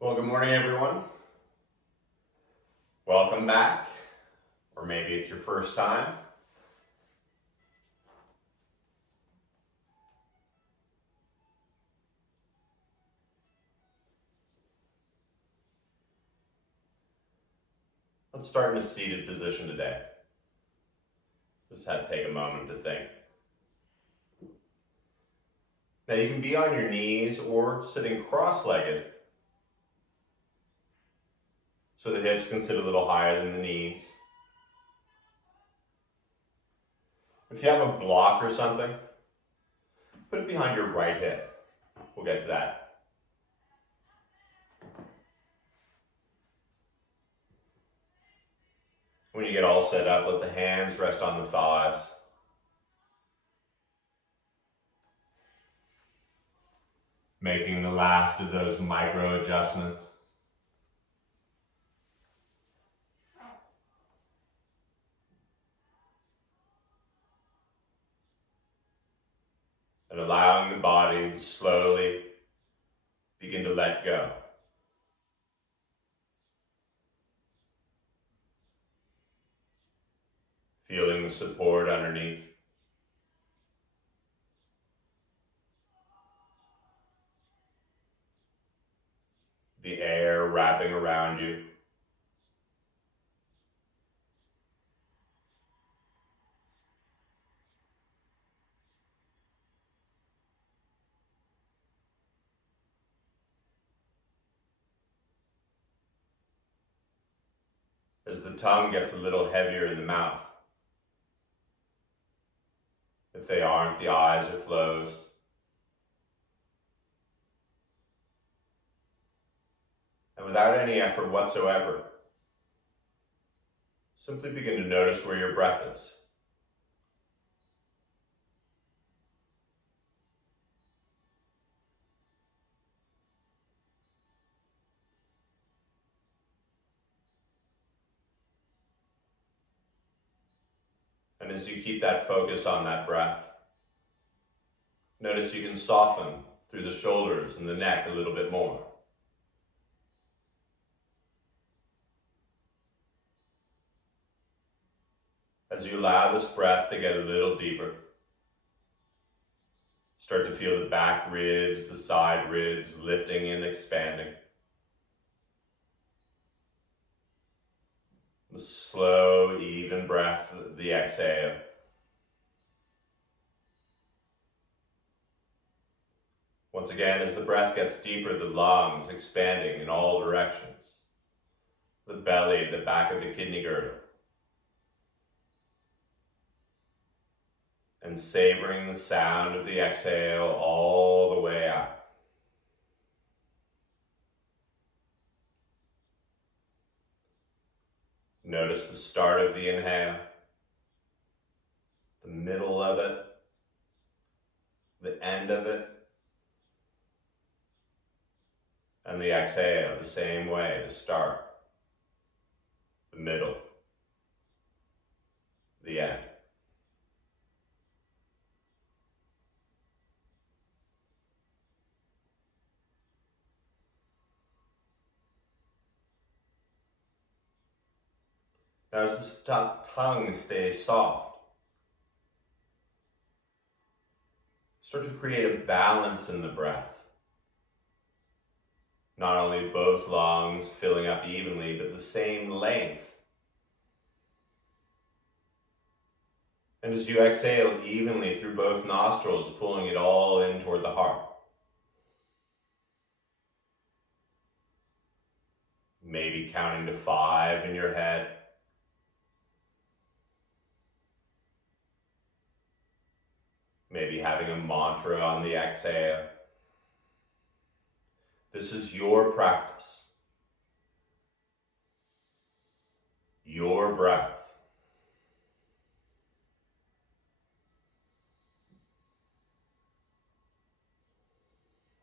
Well, good morning, everyone. Welcome back, or maybe it's your first time. Let's start in a seated position today. Just had to take a moment to think. Now you can be on your knees or sitting cross-legged, so the hips can sit a little higher than the knees. If you have a block or something, put it behind your right hip. We'll get to that. When you get all set up, let the hands rest on the thighs. Making the last of those micro adjustments. And allowing the body to slowly begin to let go. Feeling the support underneath. The air wrapping around you. As the tongue gets a little heavier in the mouth. If they aren't, the eyes are closed. And without any effort whatsoever, simply begin to notice where your breath is. And as you keep that focus on that breath, notice you can soften through the shoulders and the neck a little bit more. As you allow this breath to get a little deeper, start to feel the back ribs, the side ribs lifting and expanding. The slow, even breath, the exhale. Once again, as the breath gets deeper, the lungs expanding in all directions. The belly, the back of the kidney girdle. And savoring the sound of the exhale all the way out. Notice the start of the inhale, the middle of it, the end of it, and the exhale the same way, the start, the middle, the end. Now as the tongue stays soft, start to create a balance in the breath. Not only both lungs filling up evenly, but the same length. And as you exhale evenly through both nostrils, pulling it all in toward the heart. Maybe counting to 5 in your head. Maybe having a mantra on the exhale. This is your practice. Your breath.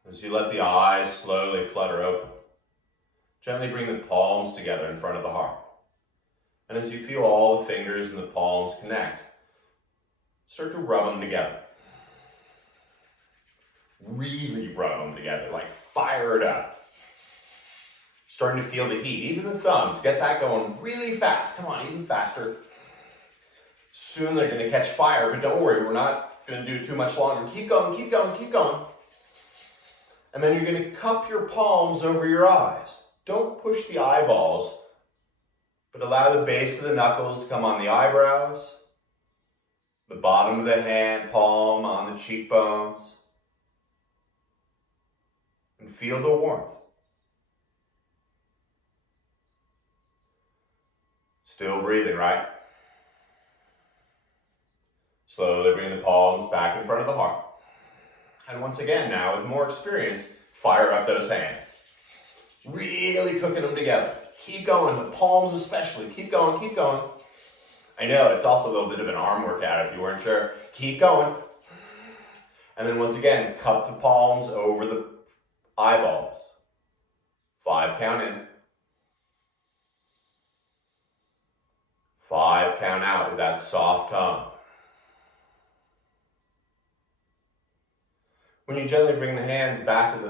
As you let the eyes slowly flutter open, gently bring the palms together in front of the heart. And as you feel all the fingers and the palms connect, start to rub them together. Really rub them together, like fire it up. starting to feel the heat. Even the thumbs, get that going really fast. Come on, even faster. Soon they're going to catch fire, but don't worry, we're not going to do too much longer. Keep going, keep going, keep going. And then you're going to cup your palms over your eyes. Don't push the eyeballs, but allow the base of the knuckles to come on the eyebrows, the bottom of the hand palm on the cheekbones, and feel the warmth. Still breathing, right? Slowly bring the palms back in front of the heart. And once again now, with more experience, fire up those hands. Really cooking them together. Keep going, the palms especially. Keep going, keep going. I know, it's also a little bit of an arm workout if you weren't sure. Keep going. And then once again, cup the palms over the eyeballs. 5 count in. 5 count out with that soft tongue. When you gently bring the hands back to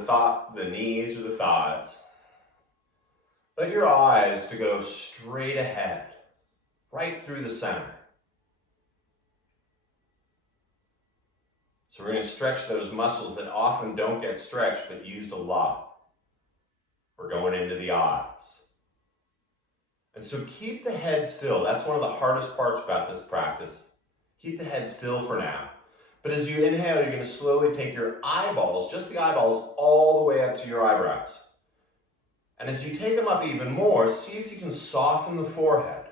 the knees or the thighs, let your eyes to go straight ahead, right through the center. So we're going to stretch those muscles that often don't get stretched but used a lot. We're going into the eyes. And so keep the head still. That's one of the hardest parts about this practice. Keep the head still for now. But as you inhale, you're going to slowly take your eyeballs, just the eyeballs, all the way up to your eyebrows. And as you take them up even more, see if you can soften the forehead.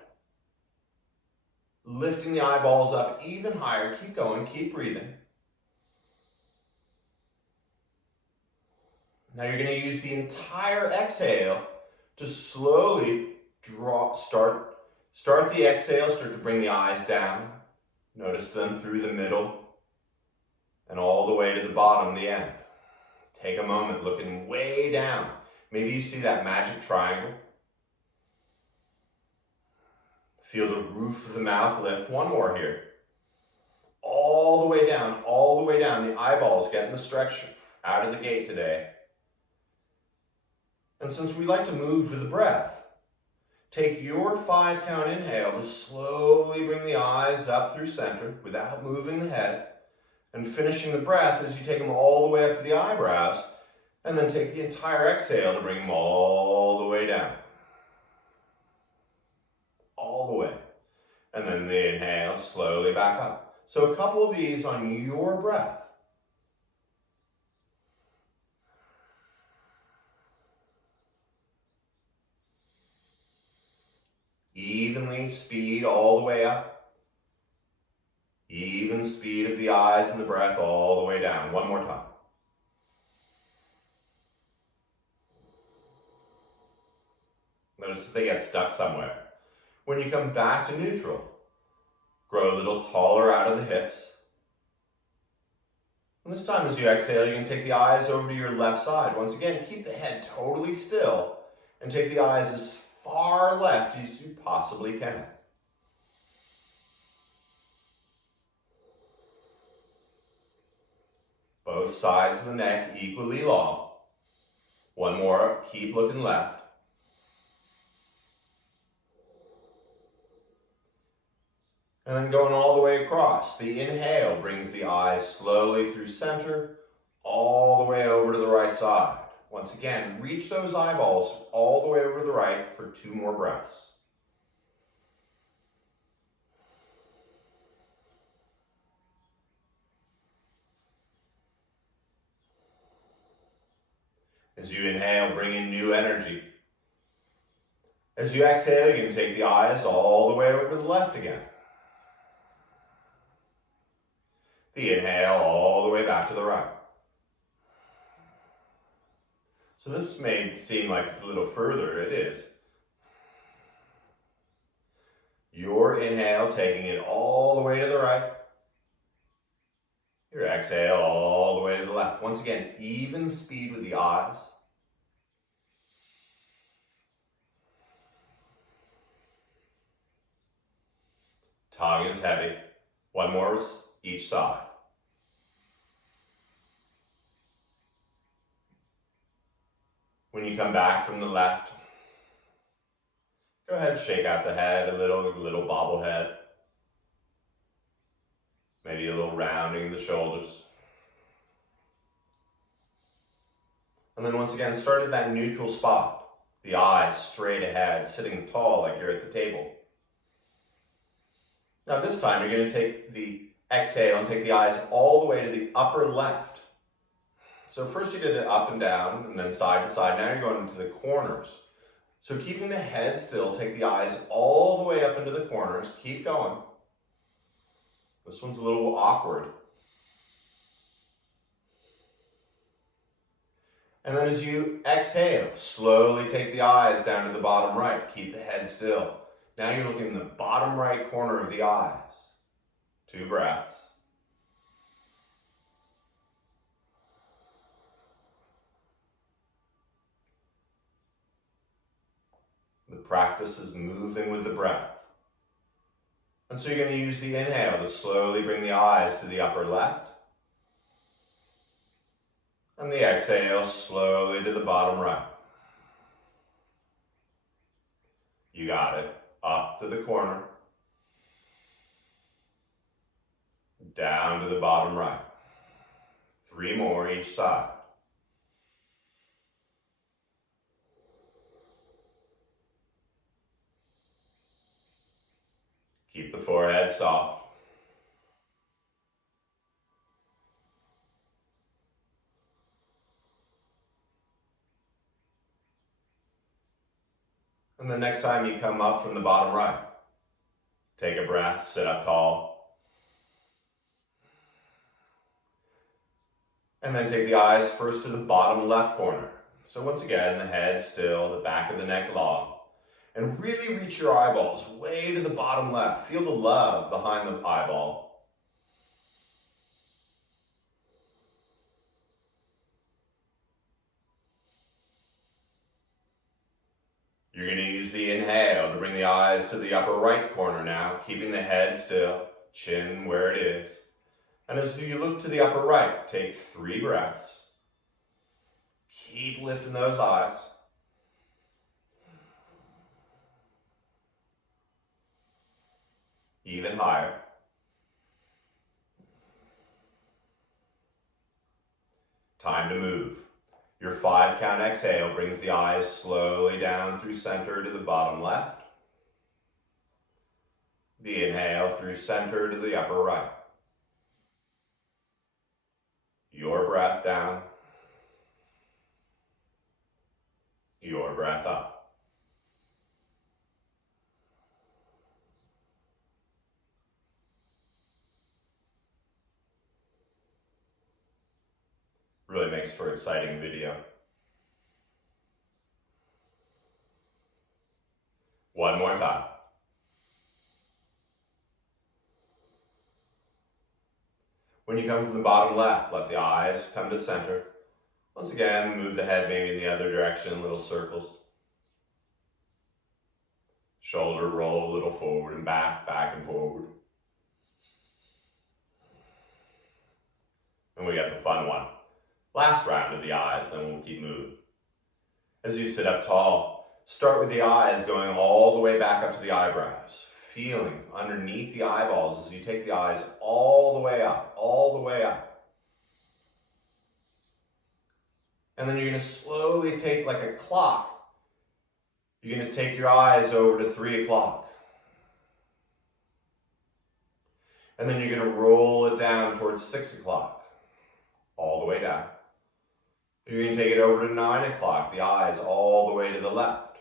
Lifting the eyeballs up even higher. Keep going, keep breathing. Now you're going to use the entire exhale to slowly start the exhale, start to bring the eyes down. Notice them through the middle and all the way to the bottom, the end. Take a moment looking way down. Maybe you see that magic triangle. Feel the roof of the mouth lift. One more here. All the way down, all the way down. The eyeballs getting the stretch out of the gate today. And since we like to move with the breath, take your 5 count inhale to slowly bring the eyes up through center without moving the head, and finishing the breath as you take them all the way up to the eyebrows, and then take the entire exhale to bring them all the way down. All the way. And then the inhale slowly back up. So a couple of these on your breath. Evenly speed all the way up. Even speed of the eyes and the breath all the way down. One more time. Notice if they get stuck somewhere. When you come back to neutral, grow a little taller out of the hips. And this time as you exhale, you can take the eyes over to your left side. Once again, keep the head totally still and take the eyes as far left as you possibly can. Both sides of the neck equally long. One more, keep looking left. And then going all the way across. The inhale brings the eyes slowly through center, all the way over to the right side. Once again, reach those eyeballs all the way over to the right for 2 more breaths. As you inhale, bring in new energy. As you exhale, you can take the eyes all the way over to the left again. The inhale all the way back to the right. So this may seem like it's a little further, it is. Your inhale taking it all the way to the right. Your exhale all the way to the left. Once again, even speed with the eyes. Tongue is heavy. One more each side. When you come back from the left, Go ahead, shake out the head a little bobblehead. Maybe a little rounding of the shoulders. And then once again, start at that neutral spot. The eyes straight ahead, sitting tall like you're at the table. Now this time you're going to take the exhale and take the eyes all the way to the upper left. So first you did it up and down and then side to side. Now you're going into the corners. So keeping the head still, take the eyes all the way up into the corners. Keep going. This one's a little awkward. And then as you exhale, slowly take the eyes down to the bottom right. Keep the head still. Now you're looking in the bottom right corner of the eyes. 2 breaths. The practice is moving with the breath. And so you're going to use the inhale to slowly bring the eyes to the upper left. And the exhale slowly to the bottom right. You got it. Up to the corner. Down to the bottom right. 3 more each side. Keep the forehead soft. And the next time you come up from the bottom right, take a breath, sit up tall. And then take the eyes first to the bottom left corner. So once again, the head still, the back of the neck long. And really reach your eyeballs way to the bottom left. Feel the love behind the eyeball. You're going to use the inhale to bring the eyes to the upper right corner now, keeping the head still, chin where it is. And as you look to the upper right, take 3 breaths. Keep lifting those eyes. Even higher. Time to move. Your 5 count exhale brings the eyes slowly down through center to the bottom left. The inhale through center to the upper right. Your breath down. Your breath up. Really makes for exciting video. One more time. When you come from the bottom left, let the eyes come to center. Once again, move the head maybe in the other direction, little circles. Shoulder roll a little forward and back and forward. And we got the fun one. Last round of the eyes, then we'll keep moving. As you sit up tall, start with the eyes going all the way back up to the eyebrows, feeling underneath the eyeballs as you take the eyes all the way up, all the way up. And then you're going to slowly take, like a clock, you're going to take your eyes over to 3 o'clock. And then you're going to roll it down towards 6 o'clock, all the way down. You're going to take it over to 9 o'clock, the eyes all the way to the left.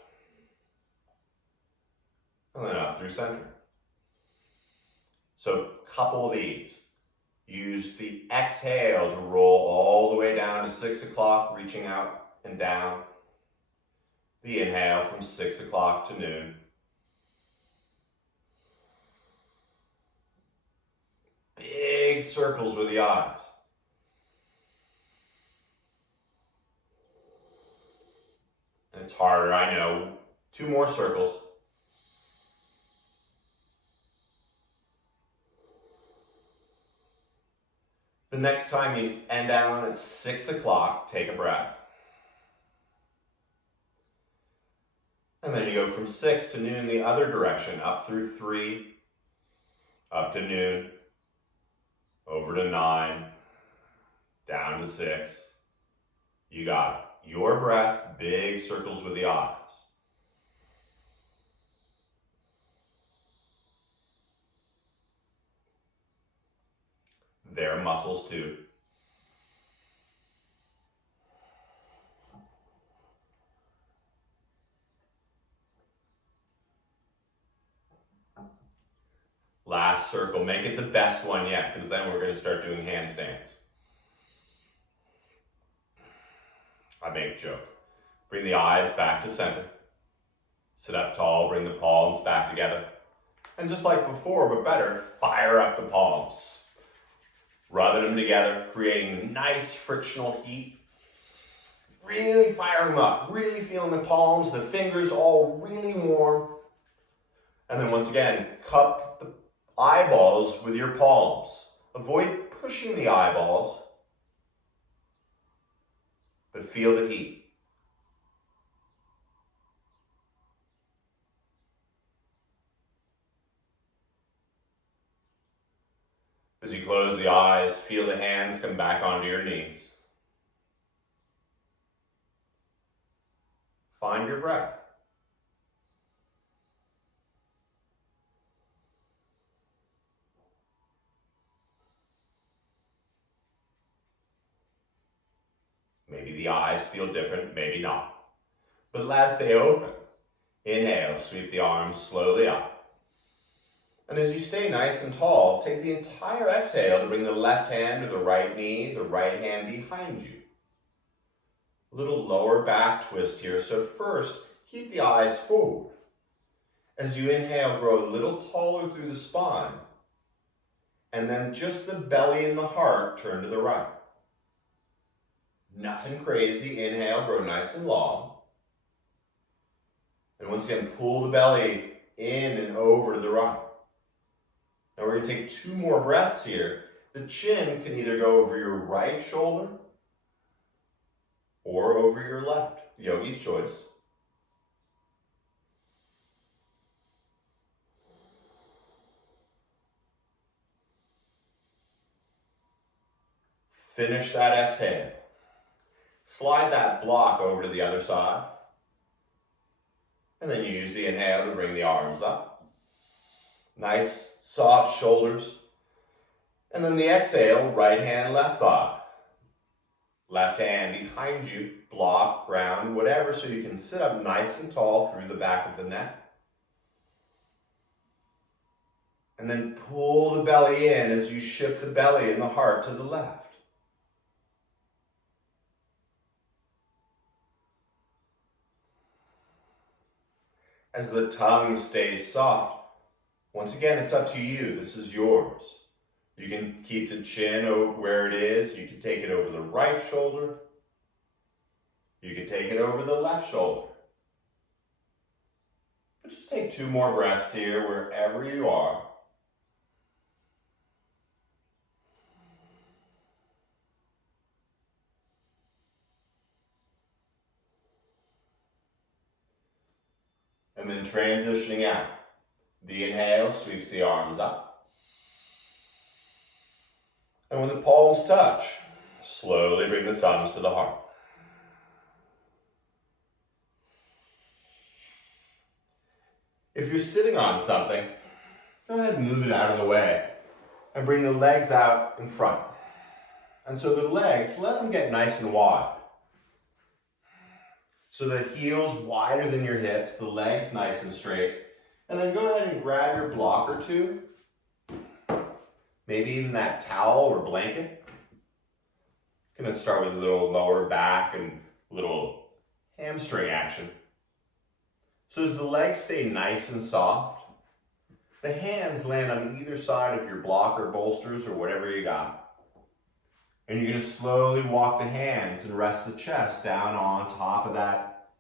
And then up through center. So couple these. Use the exhale to roll all the way down to 6 o'clock, reaching out and down. The inhale from 6 o'clock to noon. Big circles with the eyes. And it's harder, I know. 2 more circles. The next time you end down at 6 o'clock, take a breath. And then you go from 6 to noon the other direction, up through 3, up to noon, over to 9, down to 6. You got it. Your breath, big circles with the eyes. Their muscles too. Last circle, make it the best one yet, because then we're going to start doing handstands. I make a joke. Bring the eyes back to center. Sit up tall, bring the palms back together. And just like before, but better, fire up the palms. Rubbing them together, creating nice frictional heat. Really fire them up, really feeling the palms, the fingers all really warm. And then once again, cup the eyeballs with your palms. Avoid pushing the eyeballs, but feel the heat. As you close the eyes, feel the hands come back onto your knees. Find your breath. Maybe the eyes feel different, maybe not. But as they open, inhale, sweep the arms slowly up. And as you stay nice and tall, take the entire exhale to bring the left hand to the right knee, the right hand behind you. A little lower back twist here. So first, keep the eyes forward. As you inhale, grow a little taller through the spine. And then just the belly and the heart turn to the right. Nothing crazy. Inhale, grow nice and long. And once again, pull the belly in and over to the right. Now we're going to take 2 more breaths here. The chin can either go over your right shoulder or over your left. Yogi's choice. Finish that exhale. Slide that block over to the other side. And then you use the inhale to bring the arms up. Nice, soft shoulders. And then the exhale, right hand, left thigh. Left hand behind you, block, ground, whatever, so you can sit up nice and tall through the back of the neck. And then pull the belly in as you shift the belly and the heart to the left. As the tongue stays soft, once again, it's up to you. This is yours. You can keep the chin where it is. You can take it over the right shoulder. You can take it over the left shoulder. But just take 2 more breaths here, wherever you are. And then transitioning out. The inhale sweeps the arms up. And when the palms touch, slowly bring the thumbs to the heart. If you're sitting on something, go ahead and move it out of the way and bring the legs out in front. And so the legs, let them get nice and wide. So the heels wider than your hips, the legs nice and straight. And then go ahead and grab your block or 2. Maybe even that towel or blanket. Gonna start with a little lower back and a little hamstring action. So as the legs stay nice and soft, the hands land on either side of your block or bolsters or whatever you got. And you're gonna slowly walk the hands and rest the chest down on top of that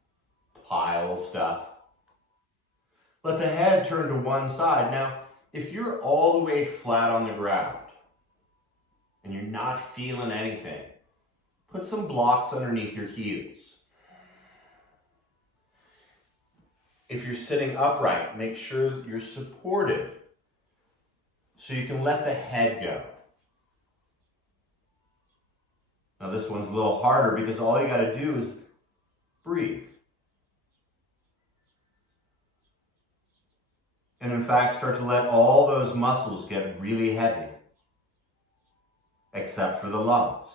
pile of stuff. Let the head turn to one side. Now, if you're all the way flat on the ground and you're not feeling anything, put some blocks underneath your heels. If you're sitting upright, make sure you're supported so you can let the head go. Now this one's a little harder because all you got to do is breathe. And in fact, start to let all those muscles get really heavy, except for the lungs.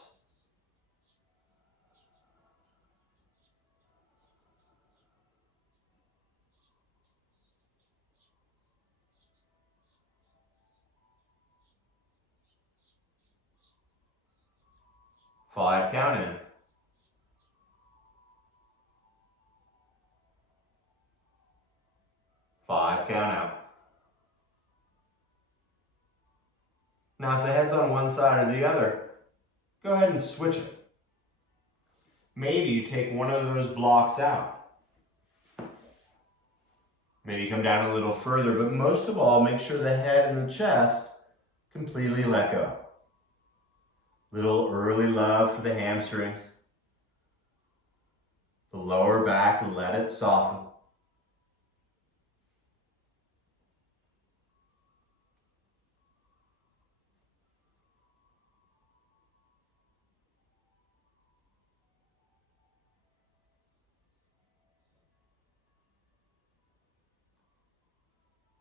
Five, count in. Five, count out. Now if the head's on one side or the other, go ahead and switch it. Maybe you take one of those blocks out. Maybe come down a little further, but most of all, make sure the head and the chest completely let go. Little early love for the hamstrings. The lower back, let it soften.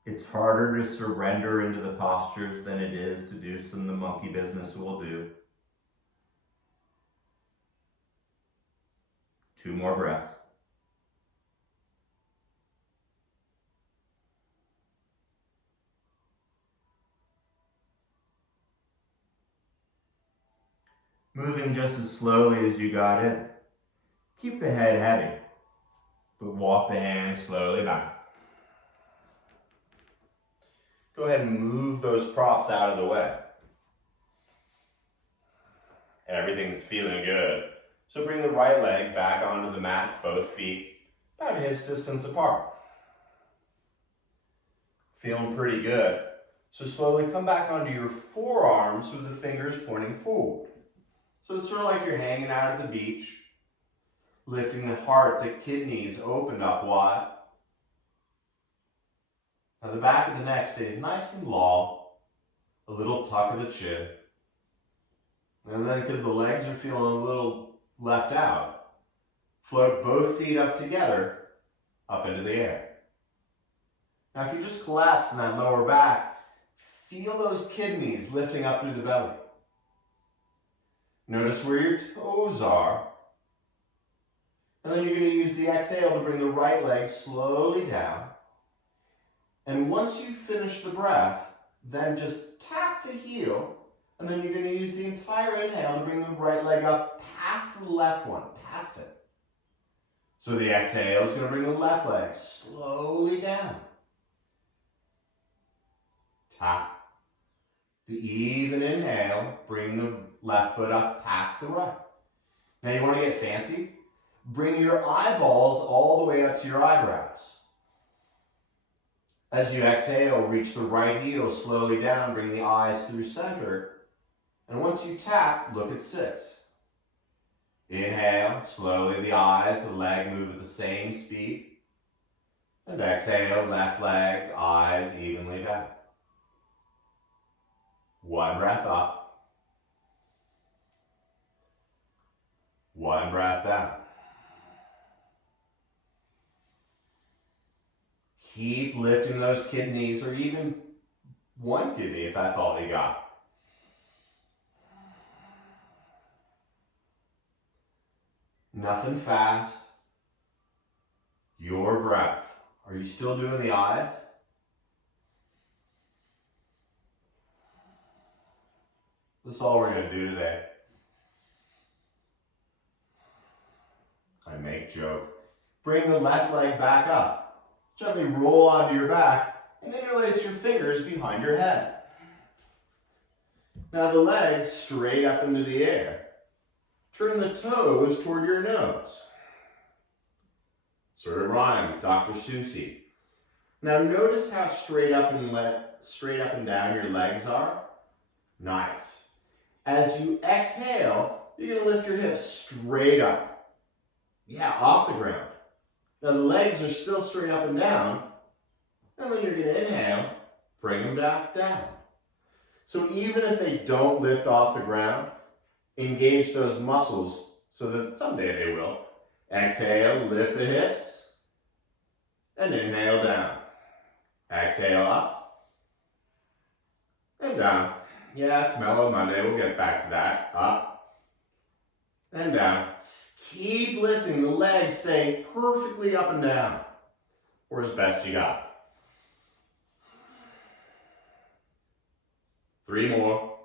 It's harder to surrender into the postures than it is to do some of the monkey business we'll do. 2 more breaths. Moving just as slowly as you got in. Keep the head heavy, but walk the hands slowly back. Go ahead and move those props out of the way. Everything's feeling good. So bring the right leg back onto the mat, both feet about hip distance apart. Feeling pretty good. So slowly come back onto your forearms with the fingers pointing forward. So it's sort of like you're hanging out at the beach, lifting the heart, the kidneys opened up wide. Now the back of the neck stays nice and long, a little tuck of the chin. And then because the legs are feeling a little left out, float both feet up together, up into the air. Now if you just collapse in that lower back, feel those kidneys lifting up through the belly. Notice where your toes are. And then you're going to use the exhale to bring the right leg slowly down. And once you finish the breath, then just tap the heel, and then you're going to use the entire inhale to bring the right leg up past the left one, past it. So the exhale is going to bring the left leg slowly down. Tap. The even inhale, bring the left foot up past the right. Now you want to get fancy? Bring your eyeballs all the way up to your eyebrows. As you exhale, reach the right heel slowly down, bring the eyes through center. And once you tap, look at 6. Inhale, slowly the eyes, the leg move at the same speed. And exhale, left leg, eyes evenly down. 1 breath up. 1 breath out. Keep lifting those kidneys, or even one kidney if that's all you got. Nothing fast. Your breath. Are you still doing the eyes? This is all we're going to do today. I make joke. Bring the left leg back up. Gently roll onto your back and interlace your fingers behind your head. Now the legs straight up into the air. Turn the toes toward your nose. Sort of rhymes, Dr. Seussy. Now notice how straight up and down your legs are. Nice. As you exhale, you're going to lift your hips straight up. Yeah, off the ground. Now the legs are still straight up and down, and then you're going to inhale, bring them back down. So even if they don't lift off the ground, engage those muscles so that someday they will. Exhale, lift the hips, and inhale down. Exhale up, and down. Yeah, it's Mellow Monday, we'll get back to that. Up, and down. Keep lifting, the legs stay perfectly up and down, or as best you got. 3 more.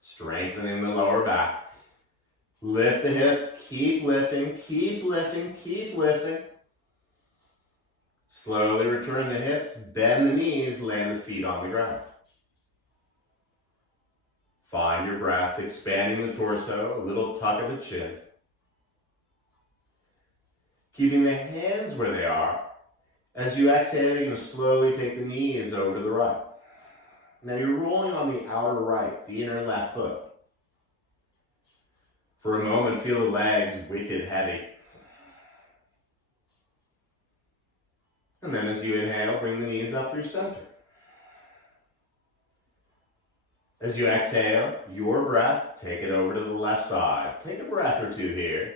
Strengthening the lower back. Lift the hips, keep lifting, keep lifting, keep lifting. Slowly return the hips, bend the knees, land the feet on the ground. Find your breath, expanding the torso, a little tuck of the chin. Keeping the hands where they are. As you exhale, you're going to slowly take the knees over to the right. Now you're rolling on the outer right, the inner left foot. For a moment, feel the legs wicked heavy. And then as you inhale, bring the knees up through center. As you exhale, your breath, take it over to the left side. Take a breath or two here.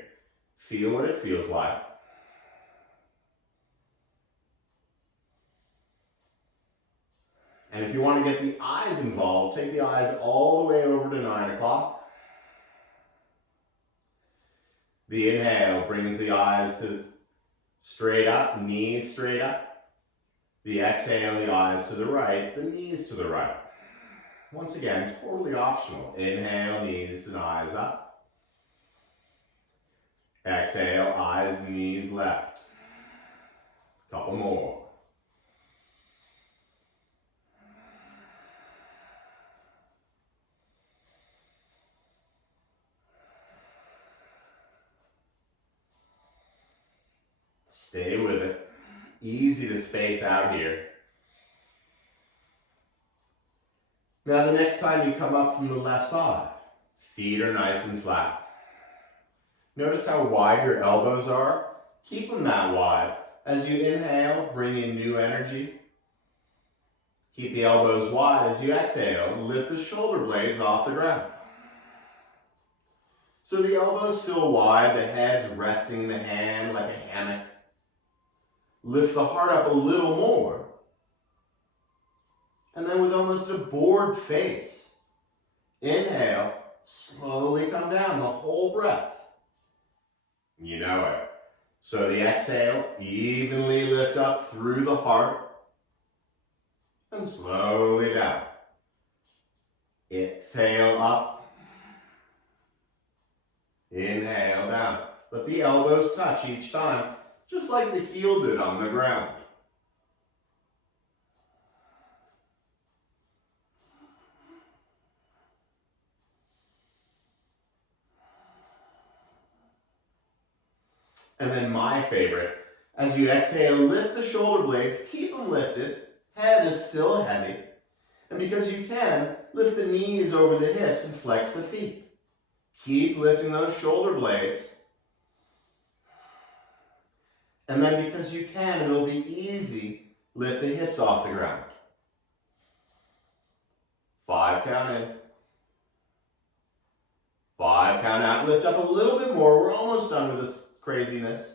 Feel what it feels like. And if you want to get the eyes involved, take the eyes all the way over to 9 o'clock. The inhale brings the eyes to straight up, knees straight up. The exhale, the eyes to the right, the knees to the right. Once again, totally optional. Inhale, knees and eyes up. Exhale, eyes and knees left. Couple more. Stay with it. Easy to space out here. Now the next time you come up from the left side, feet are nice and flat. Notice how wide your elbows are. Keep them that wide. As you inhale, bring in new energy. Keep the elbows wide. As you exhale, lift the shoulder blades off the ground. So the elbows still wide, the head's resting the hand like a hammock. Lift the heart up a little more. And then with almost a bored face, inhale, slowly come down the whole breath. You know it. So the exhale, evenly lift up through the heart and slowly down. Exhale up. Inhale down. Let the elbows touch each time, just like the heel did on the ground. And then my favorite, as you exhale, lift the shoulder blades, keep them lifted, head is still heavy, and because you can, lift the knees over the hips and flex the feet. Keep lifting those shoulder blades. And then because you can, it'll be easy, lift the hips off the ground. 5 count in. 5 count out. Lift up a little bit more. We're almost done with this craziness.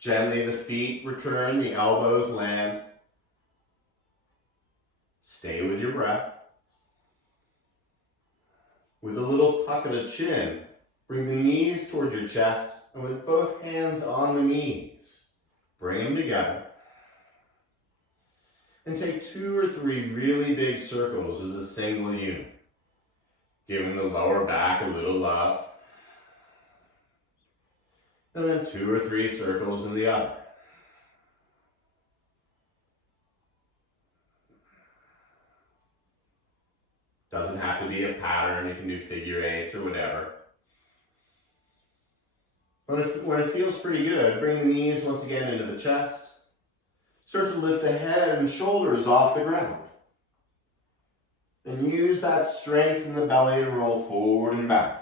Gently the feet return, the elbows land. Stay with your breath. With a little tuck of the chin, bring the knees towards your chest, and with both hands on the knees, bring them together. And take 2 or 3 really big circles as a single unit, giving the lower back a little love. And then 2 or 3 circles in the other. Doesn't have to be a pattern, you can do figure 8s or whatever. When it feels pretty good, bring the knees once again into the chest. Start to lift the head and shoulders off the ground. And use that strength in the belly to roll forward and back.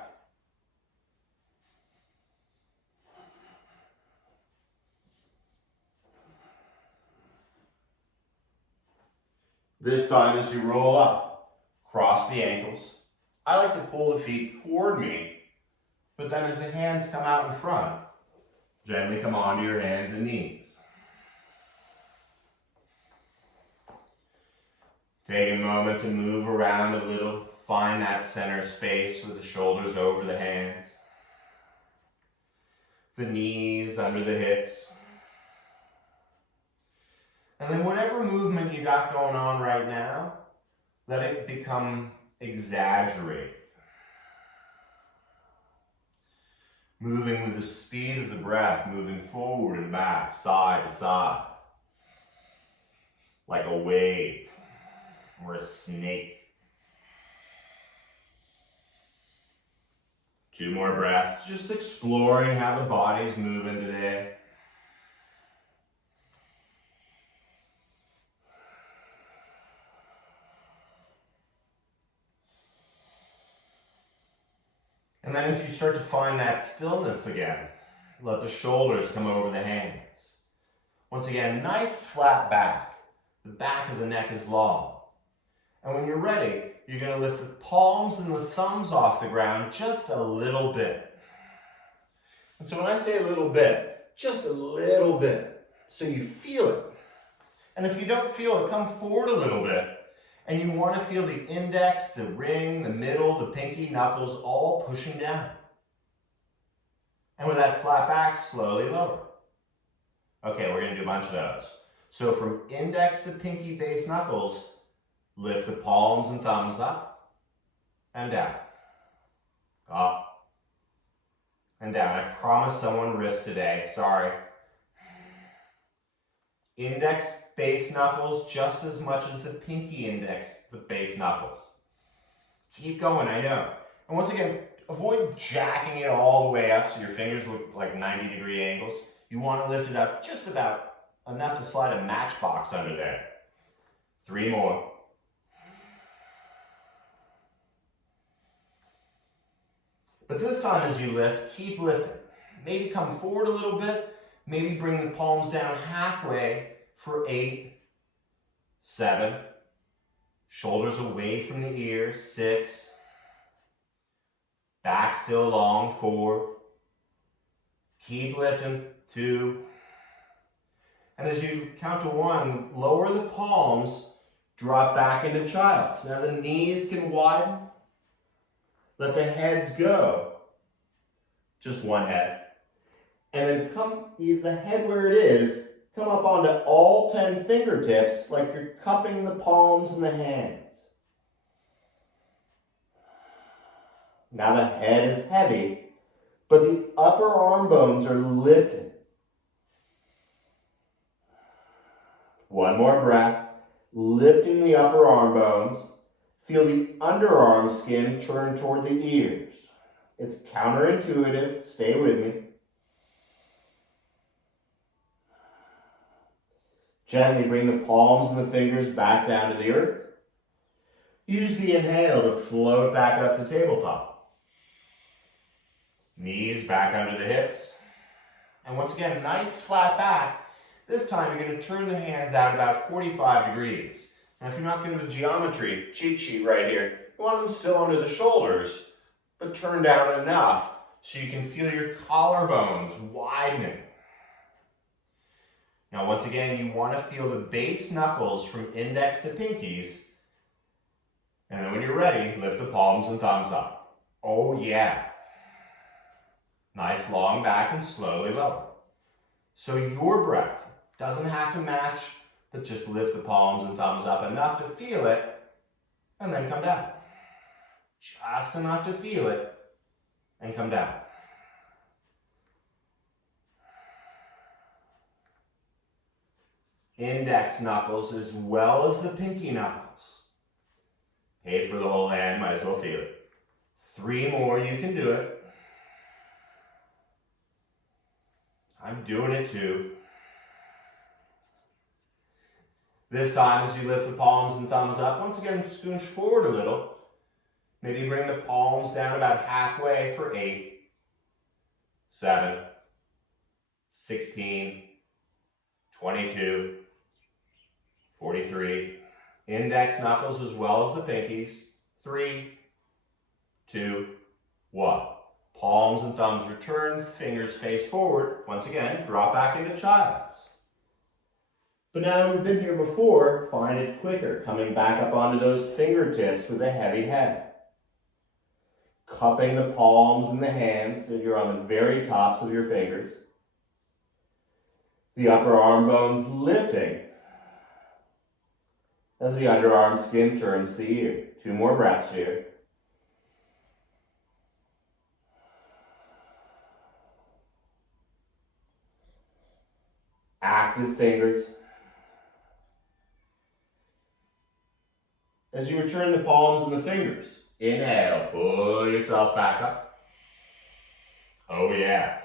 This time as you roll up, cross the ankles. I like to pull the feet toward me, but then as the hands come out in front, gently come onto your hands and knees. Take a moment to move around a little. Find that center space with the shoulders over the hands. The knees under the hips. And then whatever movement you got going on right now, let it become exaggerated. Moving with the speed of the breath, moving forward and back, side to side. Like a wave or a snake. 2 more breaths, just exploring how the body's moving today. And then as you start to find that stillness again, let the shoulders come over the hands. Once again, nice flat back. The back of the neck is long. And when you're ready, you're going to lift the palms and the thumbs off the ground just a little bit. And so when I say a little bit, just a little bit, so you feel it. And if you don't feel it, come forward a little bit. And you want to feel the index, the ring, the middle, the pinky, knuckles all pushing down. And with that flat back, slowly lower. Okay, we're going to do a bunch of those. So from index to pinky base knuckles, lift the palms and thumbs up and down. Up and down. I promised someone wrist today. Sorry. Index base knuckles just as much as the pinky index, the base knuckles. Keep going, I know. And once again, avoid jacking it all the way up so your fingers look like 90-degree angles. You want to lift it up just about enough to slide a matchbox under there. 3 more. But this time as you lift, keep lifting. Maybe come forward a little bit. Maybe bring the palms down halfway for 8, 7. Shoulders away from the ears, 6. Back still long, 4. Keep lifting, 2. And as you count to 1, lower the palms, drop back into child's. Now the knees can widen. Let the heads go. Just one head. And then come, the head where it is, come up onto all 10 fingertips like you're cupping the palms and the hands. Now the head is heavy, but the upper arm bones are lifted. 1 more breath, lifting the upper arm bones. Feel the underarm skin turn toward the ears. It's counterintuitive. Stay with me. Gently bring the palms and the fingers back down to the earth. Use the inhale to float back up to tabletop. Knees back under the hips. And once again, nice flat back. This time you're going to turn the hands out about 45 degrees. Now if you're not good with geometry, cheat sheet right here, you want them still under the shoulders, but turn down enough so you can feel your collarbones widening. Now once again, you want to feel the base knuckles from index to pinkies. And then when you're ready, lift the palms and thumbs up. Oh yeah. Nice long back and slowly lower. So your breath doesn't have to match, but just lift the palms and thumbs up enough to feel it, and then come down. Just enough to feel it, and come down. Index knuckles as well as the pinky knuckles. Paid for the whole hand, might as well feel it. 3 more, you can do it. I'm doing it too. This time, as you lift the palms and thumbs up, once again, scooch forward a little. Maybe bring the palms down about halfway for 8, 7, 16, 22, 43. Index knuckles as well as the pinkies. 3, 2, 1. Palms and thumbs return, fingers face forward. Once again, drop back into child's. But now that we've been here before, find it quicker, coming back up onto those fingertips with a heavy head. Cupping the palms and the hands so you're on the very tops of your fingers. The upper arm bones lifting as the underarm skin turns to the ear. 2 more breaths here. Active fingers. As you return the palms and the fingers, inhale, pull yourself back up. Oh yeah.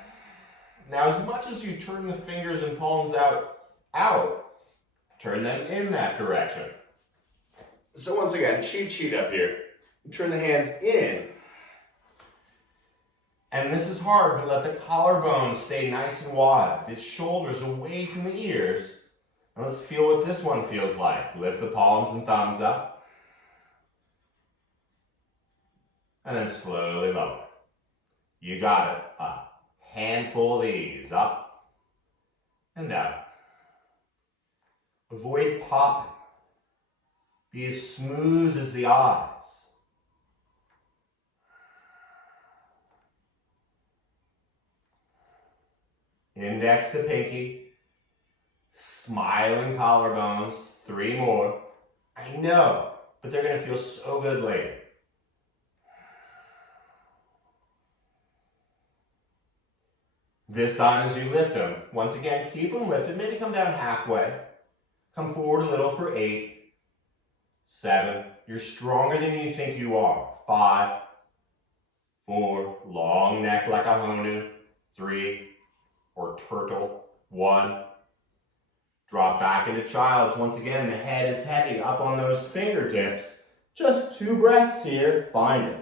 Now as much as you turn the fingers and palms out, turn them in that direction. So once again, cheat sheet up here. You turn the hands in. And this is hard, but let the collarbones stay nice and wide. The shoulders away from the ears. And let's feel what this one feels like. Lift the palms and thumbs up. And then slowly lower. You got it. A handful of these. Up and down. Avoid popping. Be as smooth as the eyes. Index to pinky. Smiling collarbones. 3 more. I know, but they're going to feel so good later. This time as you lift them, once again, keep them lifted. Maybe come down halfway. Come forward a little for 8, 7. You're stronger than you think you are. 5, 4. Long neck like a honu. 3, or turtle. 1. Drop back into child's. Once again, the head is heavy up on those fingertips. Just 2 breaths here. Find it.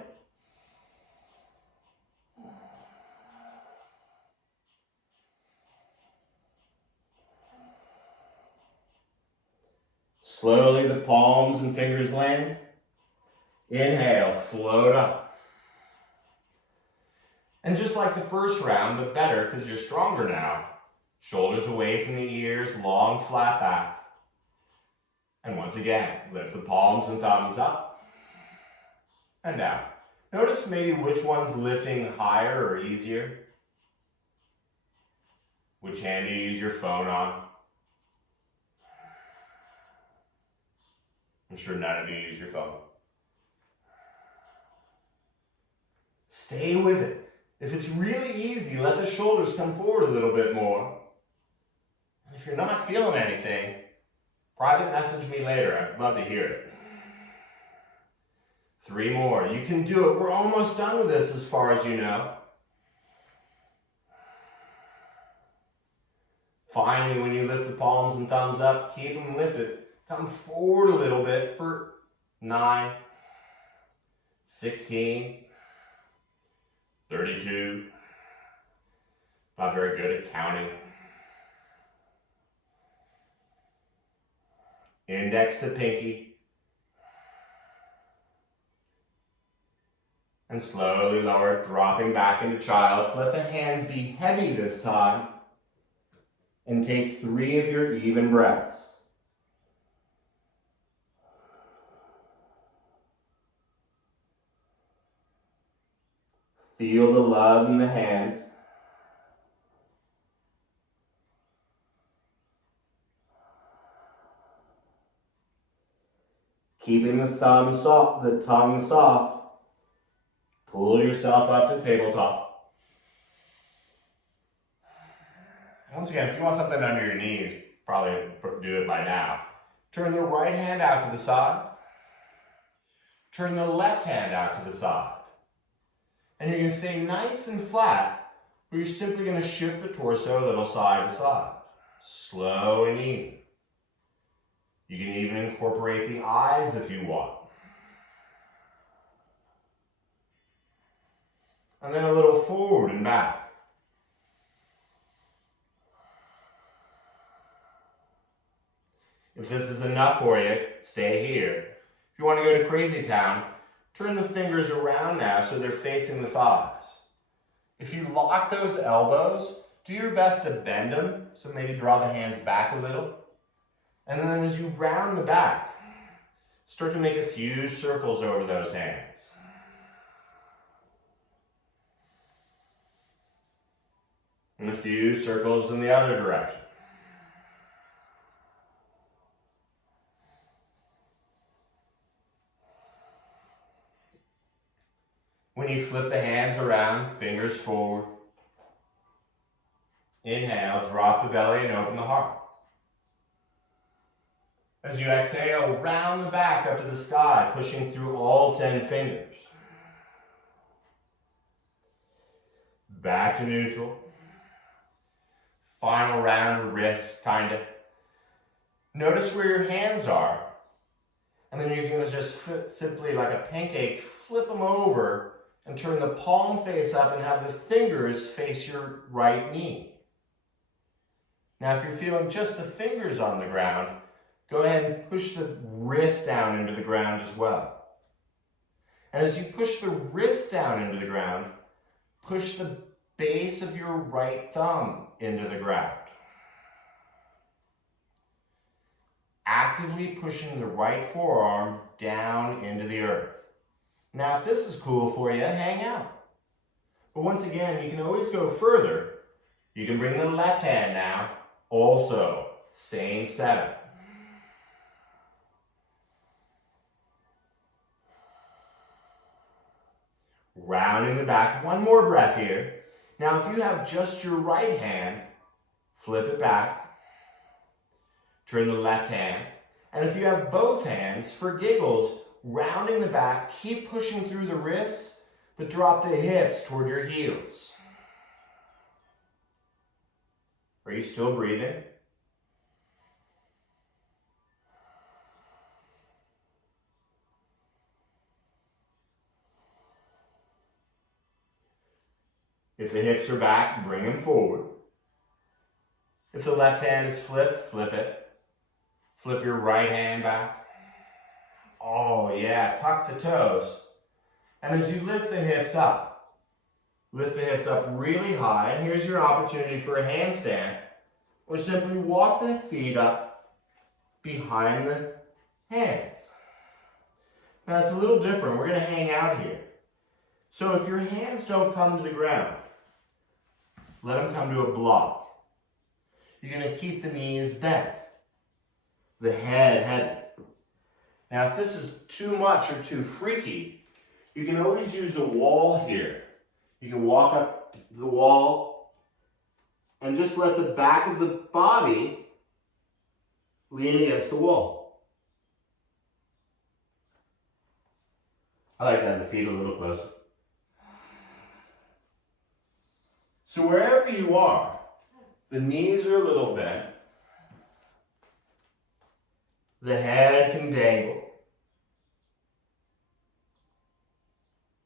Slowly the palms and fingers land. Inhale, float up. And just like the first round, but better because you're stronger now. Shoulders away from the ears, long flat back. And once again, lift the palms and thumbs up and down. Notice maybe which one's lifting higher or easier. Which hand do you use your phone on? I'm sure none of you use your phone. Stay with it. If it's really easy, let the shoulders come forward a little bit more. And if you're not feeling anything, private message me later. I'd love to hear it. 3 more. You can do it. We're almost done with this as far as you know. Finally, when you lift the palms and thumbs up, keep them lifted. Come forward a little bit for 9, 16, 32. Not very good at counting. Index to pinky. And slowly lower, dropping back into child's. Let the hands be heavy this time. And take 3 of your even breaths. Feel the love in the hands. Keeping the tongue soft. Pull yourself up to tabletop. Once again, if you want something under your knees, probably do it by now. Turn the right hand out to the side. Turn the left hand out to the side. And you're going to stay nice and flat, but you're simply going to shift the torso a little side to side. Slow and even. You can even incorporate the eyes if you want. And then a little forward and back. If this is enough for you, stay here. If you want to go to Crazy Town, turn the fingers around now so they're facing the thighs. If you lock those elbows, do your best to bend them, so maybe draw the hands back a little. And then as you round the back, start to make a few circles over those hands. And a few circles in the other direction. When you flip the hands around, fingers forward. Inhale, drop the belly and open the heart. As you exhale, round the back up to the sky, pushing through all 10 fingers. Back to neutral. Final round of wrist, kinda. Notice where your hands are. And then you're gonna just simply, like a pancake, flip them over and turn the palm face up and have the fingers face your right knee. Now, if you're feeling just the fingers on the ground, go ahead and push the wrist down into the ground as well. And as you push the wrist down into the ground, push the base of your right thumb into the ground. Actively pushing the right forearm down into the earth. Now, if this is cool for you, hang out. But once again, you can always go further. You can bring the left hand now. Also, same setup. Rounding the back, one more breath here. Now, if you have just your right hand, flip it back. Turn the left hand. And if you have both hands, for giggles, rounding the back, keep pushing through the wrists, but drop the hips toward your heels. Are you still breathing? If the hips are back, bring them forward. If the left hand is flipped, flip it. Flip your right hand back. Oh yeah, tuck the toes. And as you lift the hips up really high, and here's your opportunity for a handstand, or simply walk the feet up behind the hands. Now it's a little different, we're gonna hang out here. So if your hands don't come to the ground, let them come to a block. You're gonna keep the knees bent, the head heavy. Now if this is too much or too freaky, you can always use a wall here. You can walk up the wall and just let the back of the body lean against the wall. I like to have the feet a little closer. So wherever you are, the knees are a little bent. The head can dangle.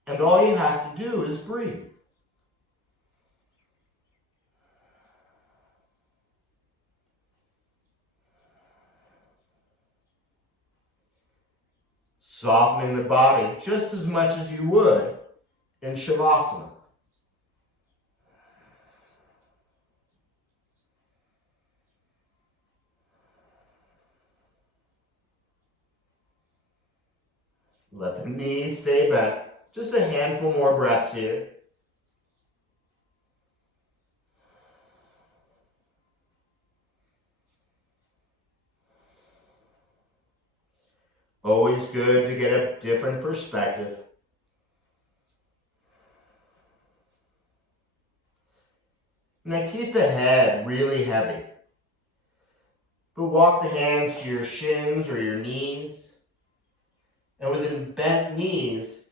And all you have to do is breathe. Softening the body just as much as you would in Shavasana. Let the knees stay bent. Just a handful more breaths here. Always good to get a different perspective. Now keep the head really heavy. But walk the hands to your shins or your knees. And with the bent knees,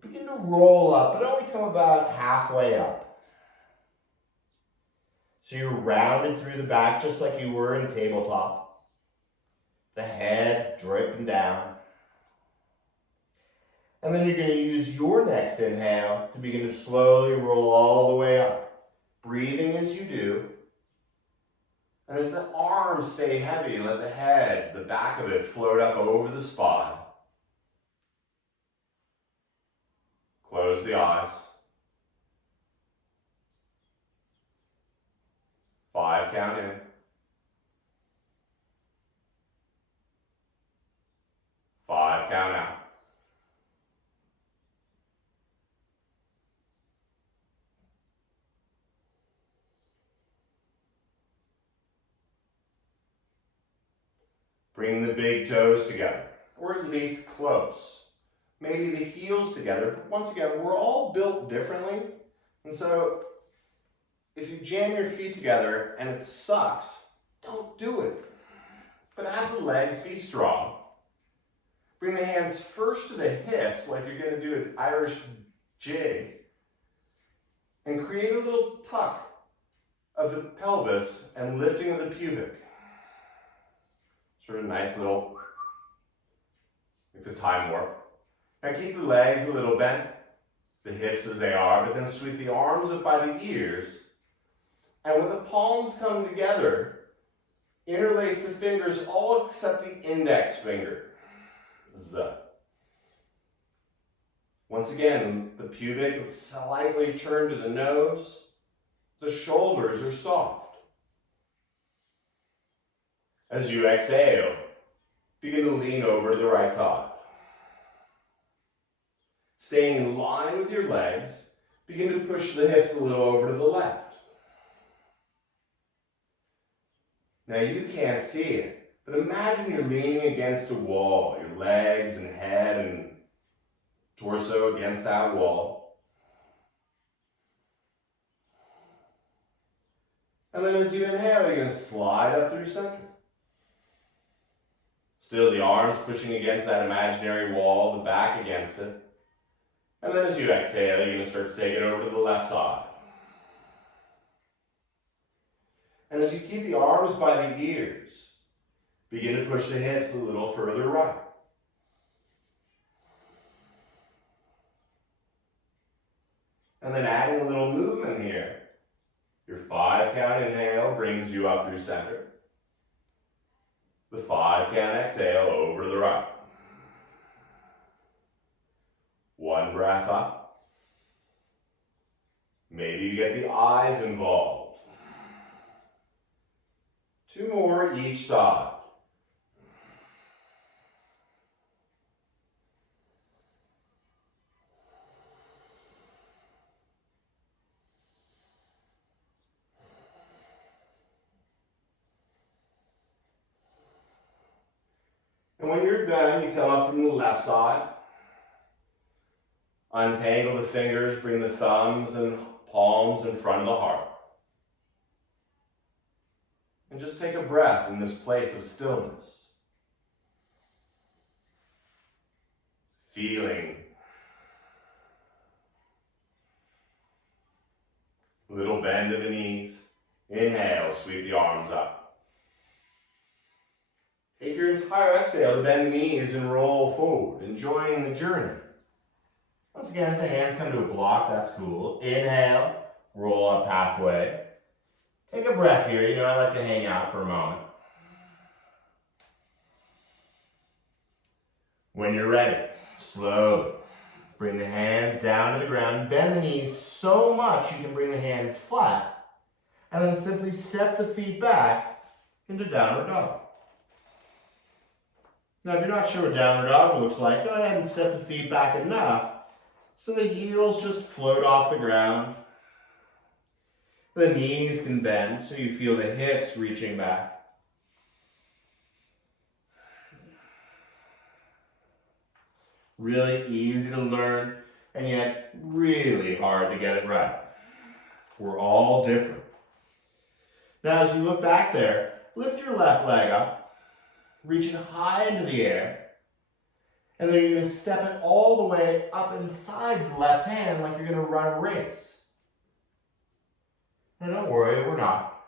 begin to roll up, but only come about halfway up. So you're rounded through the back just like you were in tabletop. the head dripping down. And then you're going to use your next inhale to begin to slowly roll all the way up, breathing as you do. And as the arms stay heavy, let the head, the back of it, float up over the spine. Close the eyes. 5 count in. 5 count out. Bring the big toes together, or at least close. Maybe the heels together, but once again, we're all built differently. And so, if you jam your feet together and it sucks, don't do it. But have the legs be strong. Bring the hands first to the hips, like you're going to do an Irish jig. And create a little tuck of the pelvis and lifting of the pubic. Sort of nice little, like the time warp. Now keep the legs a little bent, the hips as they are, but then sweep the arms up by the ears. And when the palms come together, interlace the fingers all except the index finger. Z. Once again, the pubic is slightly turned to the nose. The shoulders are soft. As you exhale, begin to lean over to the right side. Staying in line with your legs, begin to push the hips a little over to the left. Now you can't see it, but imagine you're leaning against a wall, your legs and head and torso against that wall. And then as you inhale, you're going to slide up through center. Still the arms pushing against that imaginary wall, the back against it. And then as you exhale, you're going to start to take it over to the left side. And as you keep the arms by the ears, begin to push the hips a little further right. And then adding a little movement here. Your 5 count inhale brings you up through center. The 5 count exhale over to the right. 1 breath up. Maybe you get the eyes involved. 2 more each side. And when you're done, you come up from the left side. Untangle the fingers, bring the thumbs and palms in front of the heart. And just take a breath in this place of stillness. Feeling. Little bend of the knees. Inhale, sweep the arms up. Take your entire exhale to bend the knees and roll forward, enjoying the journey. Once again, if the hands come to a block, that's cool. Inhale, roll up halfway. Take a breath here. You know, I like to hang out for a moment. When you're ready, slowly bring the hands down to the ground. Bend the knees so much you can bring the hands flat. And then simply step the feet back into downward dog. Now, if you're not sure what downward dog looks like, go ahead and step the feet back enough so the heels just float off the ground. The knees can bend so you feel the hips reaching back. Really easy to learn, and yet really hard to get it right. We're all different. Now, as you look back there, lift your left leg up. Reaching high into the air. And then you're going to step it all the way up inside the left hand like you're going to run a race. Now don't worry, we're not.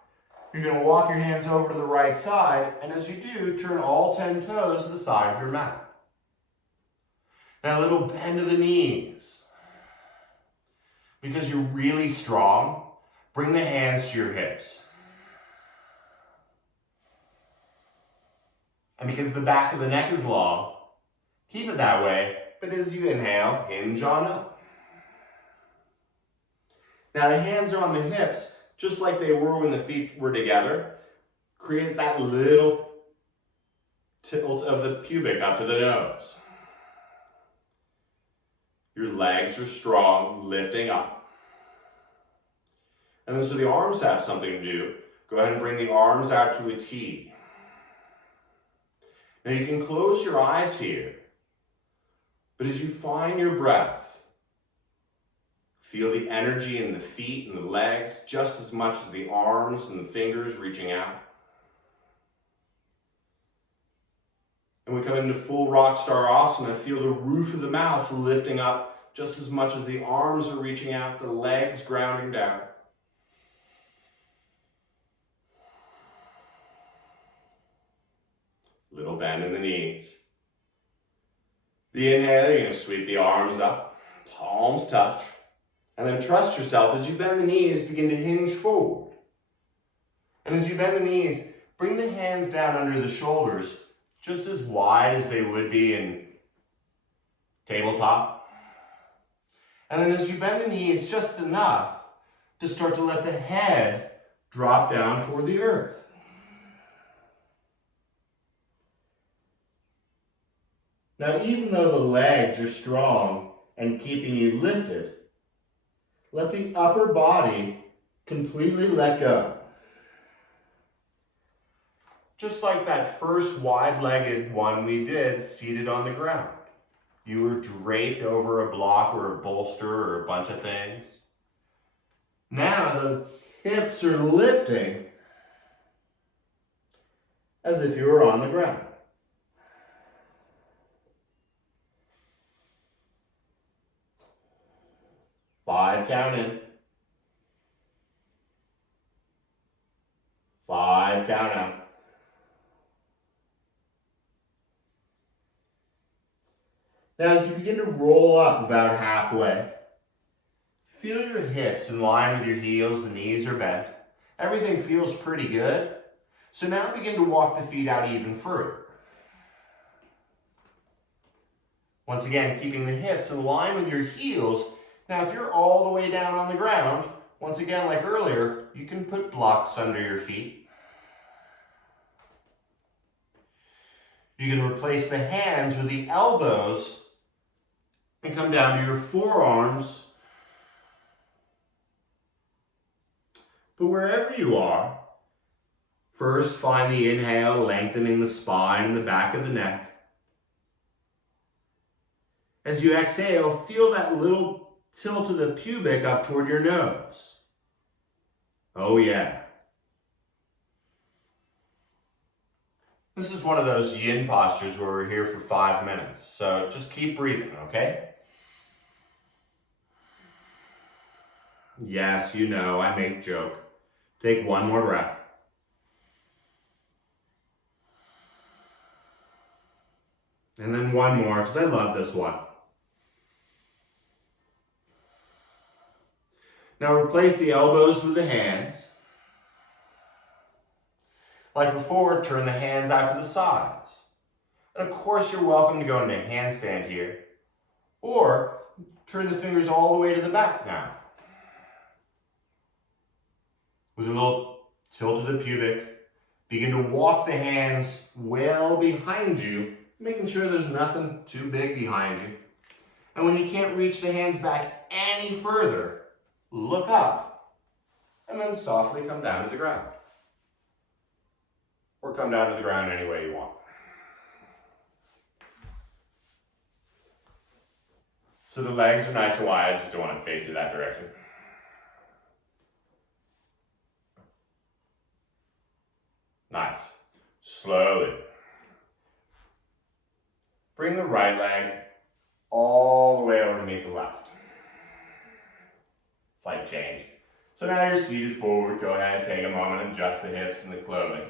You're going to walk your hands over to the right side, and as you do, turn all 10 toes to the side of your mat. Now a little bend of the knees. Because you're really strong, bring the hands to your hips. And because the back of the neck is long, keep it that way, but as you inhale, hinge on up. Now the hands are on the hips, just like they were when the feet were together. Create that little tilt of the pubic up to the nose. Your legs are strong, lifting up. And then so the arms have something to do. Go ahead and bring the arms out to a T. Now you can close your eyes here, but as you find your breath, feel the energy in the feet and the legs just as much as the arms and the fingers reaching out. And we come into full rock star asana. Feel the roof of the mouth lifting up just as much as the arms are reaching out, the legs grounding down. Little bend in the knees. The inhale, you're going to sweep the arms up, palms touch, and then trust yourself as you bend the knees, begin to hinge forward. And as you bend the knees, bring the hands down under the shoulders, just as wide as they would be in tabletop. And then as you bend the knees just enough to start to let the head drop down toward the earth. Now, even though the legs are strong and keeping you lifted, let the upper body completely let go. Just like that first wide-legged one we did, seated on the ground. You were draped over a block or a bolster or a bunch of things. Now the hips are lifting as if you were on the ground. 5 count in. 5 count out. Now as you begin to roll up about halfway, feel your hips in line with your heels, the knees are bent. Everything feels pretty good. So now begin to walk the feet out even further. Once again, keeping the hips in line with your heels. Now if you're all the way down on the ground, once again, like earlier, you can put blocks under your feet. You can replace the hands with the elbows and come down to your forearms. But wherever you are, first find the inhale, lengthening the spine and the back of the neck. As you exhale, feel that little tilt of the pubic up toward your nose. Oh yeah. This is one of those yin postures where we're here for 5 minutes. So just keep breathing, okay? Yes, you know, I make joke. Take one more breath. And then one more, because I love this one. Now replace the elbows with the hands. Like before, turn the hands out to the sides. And of course, you're welcome to go into handstand here. Or turn the fingers all the way to the back now. With a little tilt of the pubic, begin to walk the hands well behind you, making sure there's nothing too big behind you. And when you can't reach the hands back any further, look up and then softly come down to the ground. Or come down to the ground any way you want. So the legs are nice and wide, just don't want to face it that direction. Nice. Slowly. Bring the right leg all the way underneath the left. Slight change. So now you're seated forward. Go ahead, take a moment, adjust the hips and the clothing.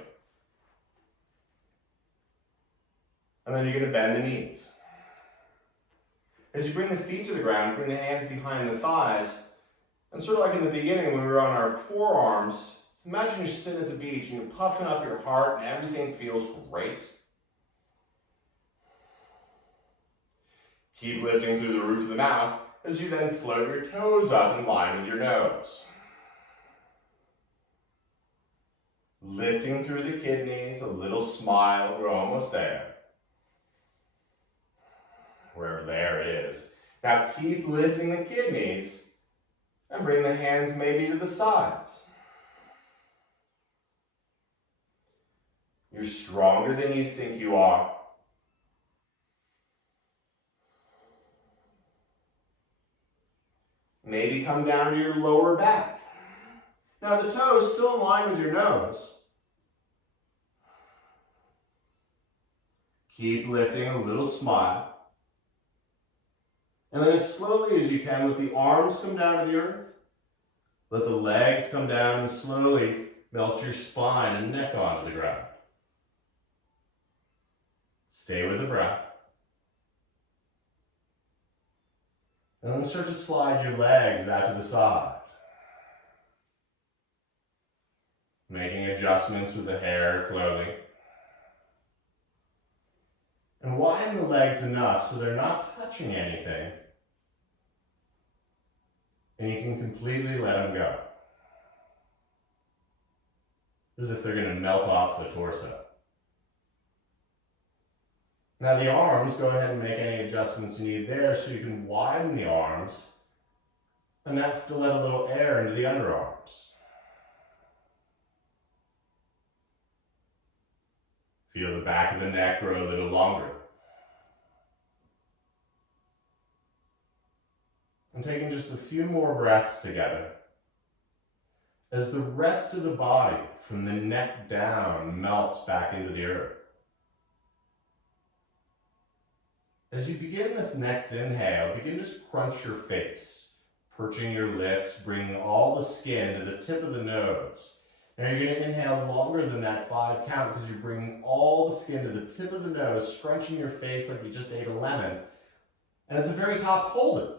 And then you're going to bend the knees. As you bring the feet to the ground, bring the hands behind the thighs. And sort of like in the beginning when we were on our forearms, imagine you're sitting at the beach and you're puffing up your heart and everything feels great. Keep lifting through the roof of the mouth as you then float your toes up in line with your nose. Lifting through the kidneys, a little smile, we're almost there. Wherever there is. Now keep lifting the kidneys and bring the hands maybe to the sides. You're stronger than you think you are. Maybe come down to your lower back. Now the toes still in line with your nose. Keep lifting, a little smile. And then as slowly as you can, let the arms come down to the earth. Let the legs come down and slowly melt your spine and neck onto the ground. Stay with the breath. And then start to slide your legs out to the side. Making adjustments with the hair, clothing. And widen the legs enough so they're not touching anything. And you can completely let them go. As if they're going to melt off the torso. Now the arms, go ahead and make any adjustments you need there so you can widen the arms enough to let a little air into the underarms. Feel the back of the neck grow a little longer. And taking just a few more breaths together as the rest of the body from the neck down melts back into the earth. As you begin this next inhale, begin to crunch your face, perching your lips, bringing all the skin to the tip of the nose. Now you're going to inhale longer than that 5 count because you're bringing all the skin to the tip of the nose, scrunching your face like you just ate a lemon. And at the very top, hold it.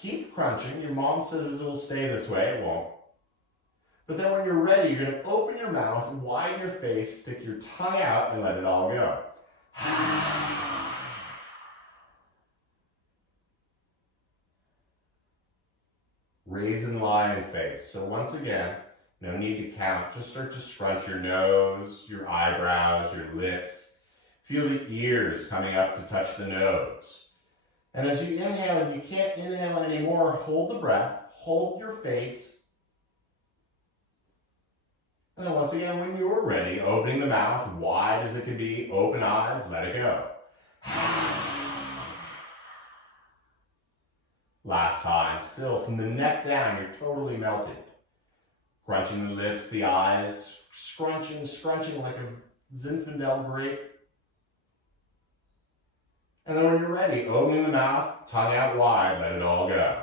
Keep crunching. Your mom says it will stay this way. It won't. But then when you're ready, you're going to open your mouth, widen your face, stick your tongue out, and let it all go. Raisin lion face. So once again, no need to count. Just start to scrunch your nose, your eyebrows, your lips. Feel the ears coming up to touch the nose. And as you inhale, and you can't inhale anymore, hold the breath, hold your face. And then once again, when you're ready, opening the mouth wide as it can be, open eyes, let it go. Last time, still from the neck down, you're totally melted. Crunching the lips, the eyes, scrunching like a Zinfandel grape. And then when you're ready, opening the mouth, tongue out wide, let it all go.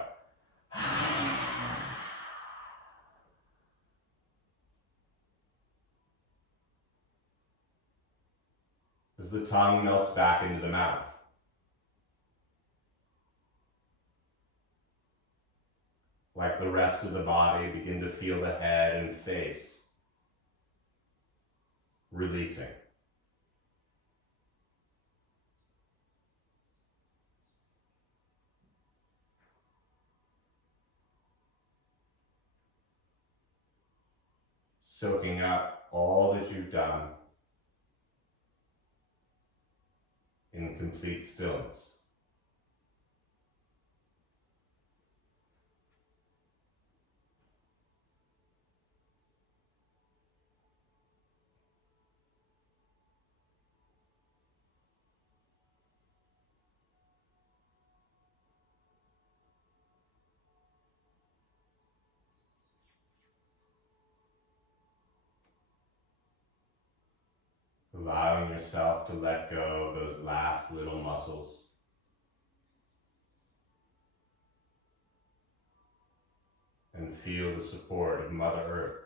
As the tongue melts back into the mouth. Like the rest of the body, begin to feel the head and face releasing. Soaking up all that you've done in complete stillness. Allowing yourself to let go of those last little muscles. and feel the support of Mother Earth.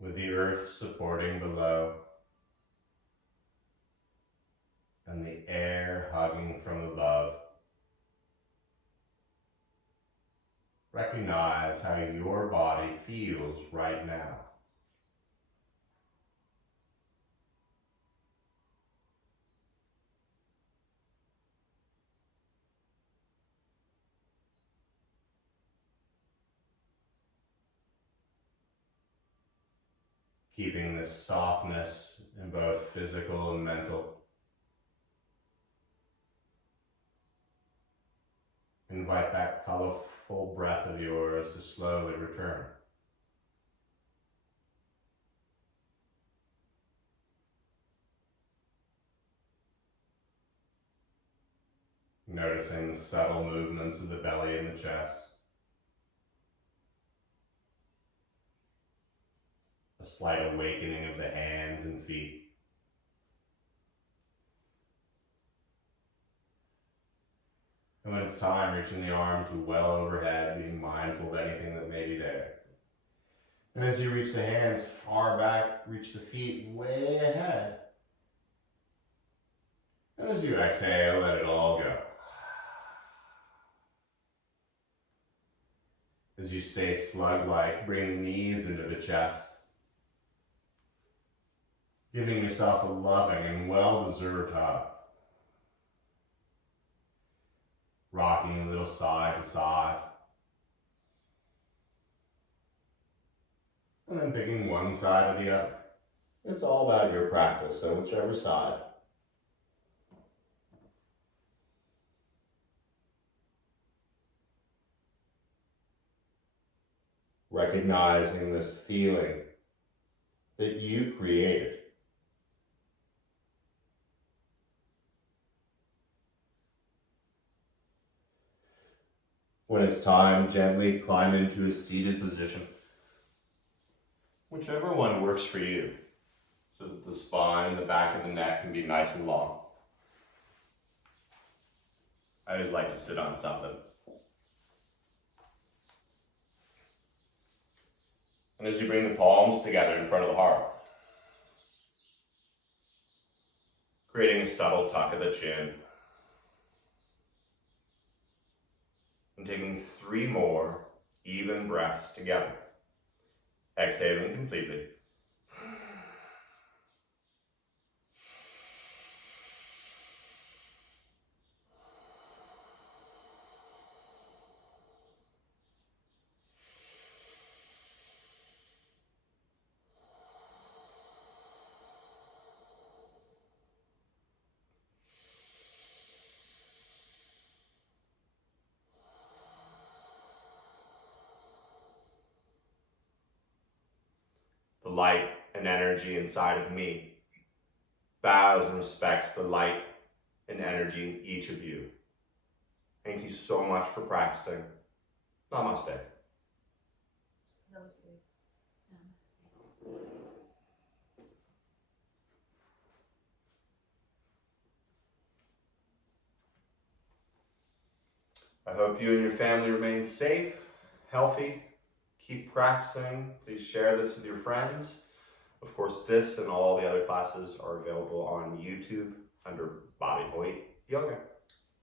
With the earth supporting below and the air hugging from above, recognize how your body feels right now. Keeping this softness in both physical and mental. Invite that colorful breath of yours to slowly return. Noticing the subtle movements of the belly and the chest. A slight awakening of the hands and feet. And when it's time, reaching the arms well overhead, being mindful of anything that may be there. And as you reach the hands far back, reach the feet way ahead. And as you exhale, let it all go. As you stay slug-like, bring the knees into the chest. Giving yourself a loving and well-deserved hug. Rocking a little side to side. And then picking one side or the other. It's all about your practice, so whichever side. Recognizing this feeling that you created. When it's time, gently climb into a seated position. Whichever one works for you, so that the spine and the back of the neck can be nice and long. I always like to sit on something. And as you bring the palms together in front of the heart, creating a subtle tuck of the chin, and taking 3 more even breaths together. Exhaling completely. The light and energy inside of me bows and respects the light and energy in each of you. Thank you so much for practicing. Namaste. Namaste. I hope you and your family remain safe, healthy. Keep practicing. Please share this with your friends. Of course, this and all the other classes are available on YouTube under Bobby Hoyt Yoga.